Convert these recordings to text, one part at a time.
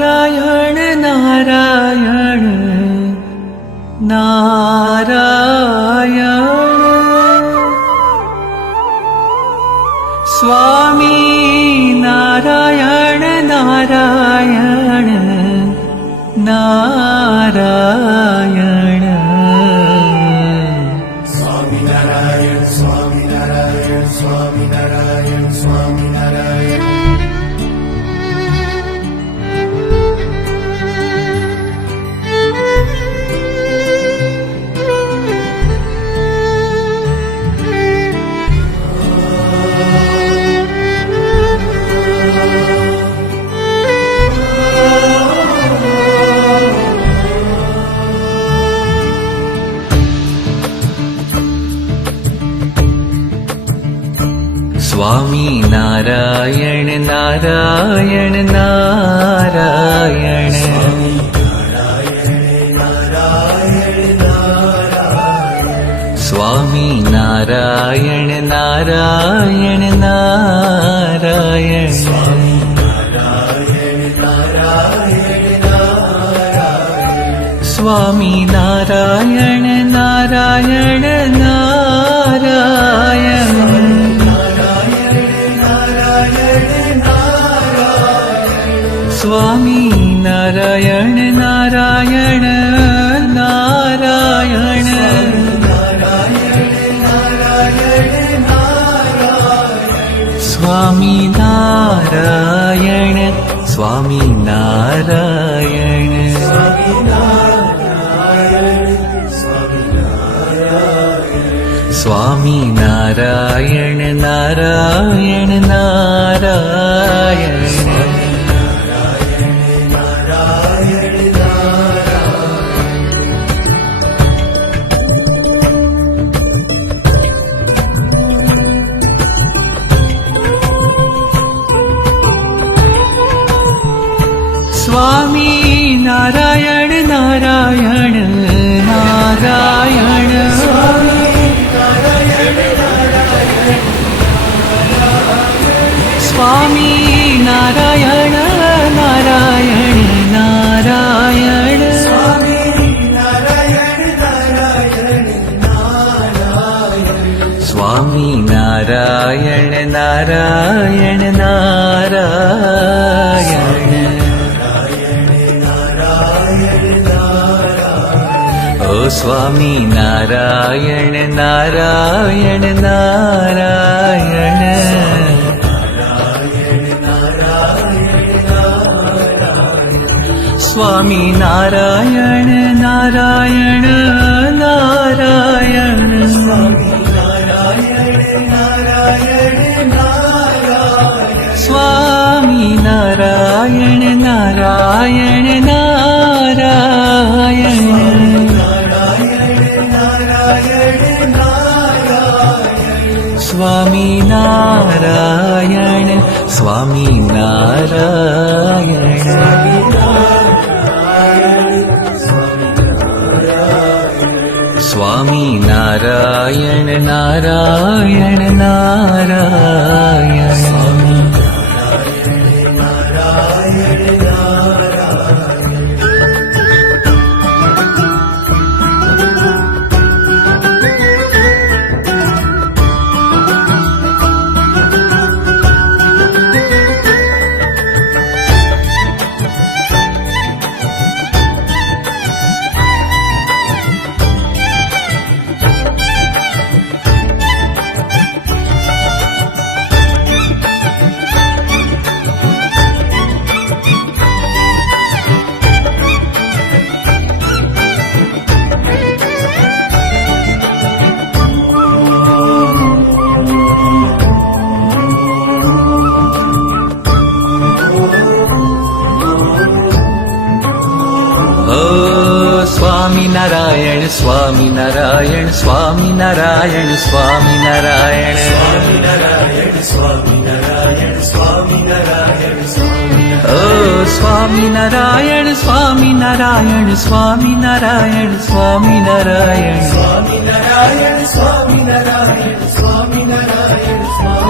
Narayan Narayan Narayan Swami Narayan Narayan Narayan Swami Narayan Swami Narayan Swami Narayan Swami Narayan Swami Narayan Narayan Narayan Swami Narayan Narayan Narayan Swami Narayan Narayan Narayan Swami Narayan Narayan Narayan Swami Narayan Swami Narayan Swami Narayan Narayan Narayan Swami Narayan Narayan Narayan Swami Narayan Narayan Narayan Swami Narayan Narayan Narayan ओ Swami Narayan Narayan Narayan Swami Narayan Narayan Narayan Swami Narayan Narayan Narayan Swami Narayan Swami Narayan Swami Narayan Narayan Narayan Swami Narayan Swami Narayan Swami Narayan Swami Narayan Swami Narayan Swami Narayan Swami Narayan ओ Swami Narayan Swami Narayan Swami Narayan Swami Narayan Swami Narayan Swami Narayan Swami Narayan Swami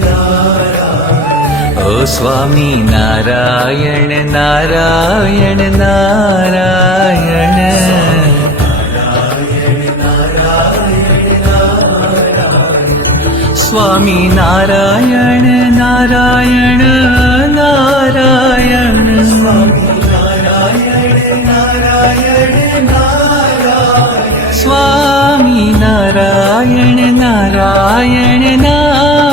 Swami Narayan Narayan Narayan Swami Narayan Narayan Narayan Swami Narayan Narayan Narayan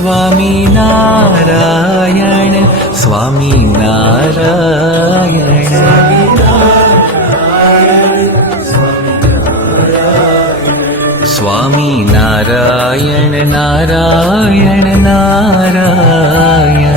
Swami Narayan Swami Narayan Swami Narayan Narayan Narayan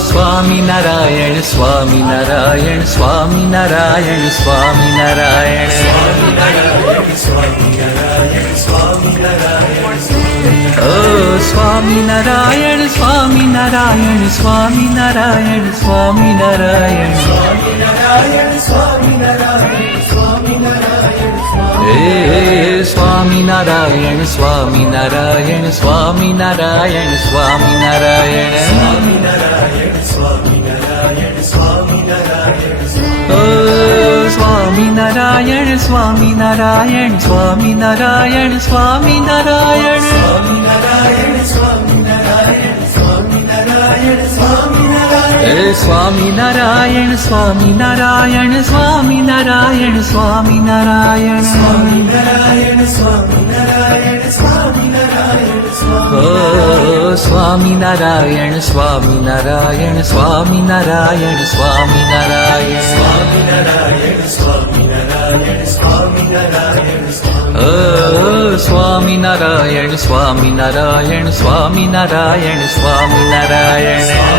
Swami Narayan Swami Narayan Swami Narayan Swami Narayan ओ Swami Narayan Swami Narayan Swami Narayan Swami Narayan हे Swami Narayan Swami Narayan Swami Narayan Swami Narayan ओ Swami Narayan Swami Narayan Swami Narayan Swami Narayan हे Swami Narayan Swami Narayan Swami Narayan Swami Narayan ओ Swami Narayan Swami Narayan Swami Narayan Swami Narayan ओ Swami Narayan Swami Narayan Swami Narayan Swami Narayan